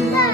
Amen.